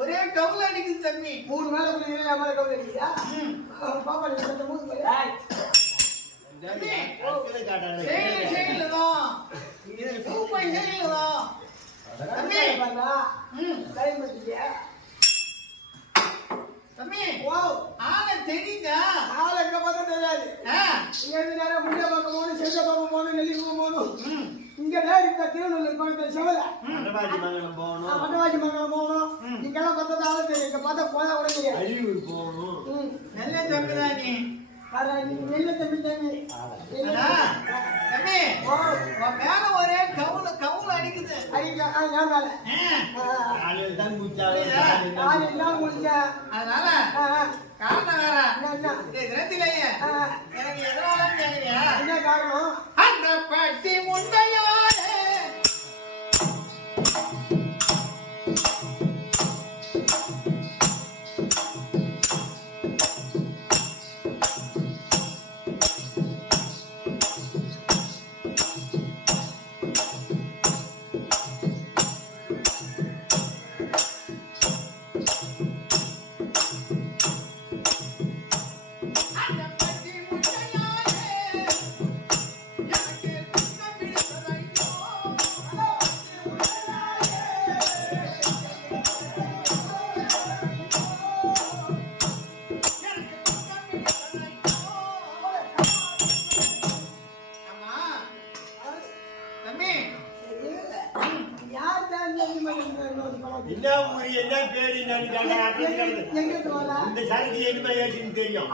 ஒரே கவுல அடிக்குது தம்பி. 3 மேல குளிக்கிறீங்க, மேல கவுல அடிக்குதா? பாப்பா நீ அந்த மூணு மேல செய்யலதான் இது சூப்பர் செய்யலதான் தம்பி. டைம் பண்ணிட்டியா தம்பி? ஓ ஆள தெரியுதா? ஆள எங்க பார்த்தா தெரியாது. இங்க இருந்து நேரா முண்டிய பக்கம் போகணும், செஞ்ச பக்கம் போகணும், நெல்லி பக்கம் போகணும். இங்க நேரம் இந்த திருநெல்வேலி பக்கத்துல செவல மண்டவாஜி மங்கலம் போகணும். மண்டவாஜி மங்கலம் போகணும். இங்கெல்லாம் பார்த்தா ஆளு தெரியும். இங்க பார்த்தா போதா கூட தெரியாது. அழியூர் போகணும். நல்ல தம்பிதான் நீ. நெல்ல தம்பி தம்பி தம்பி மேல ஒரே கவுல கவுல அடிக்குது. நான் மேல காலையில் தான் குடிச்சாங்க. காலையெல்லாம் முடிச்சேன். அதனால காரணம் வேற தினத்திலேயே எனக்கு எதனால கேக்குறியா? என்ன காரணம்? அந்த பட்டி முண்டையோட என்ன ஊரு என்ன பேரு இந்த சரக்கு என்ன தெரியும்.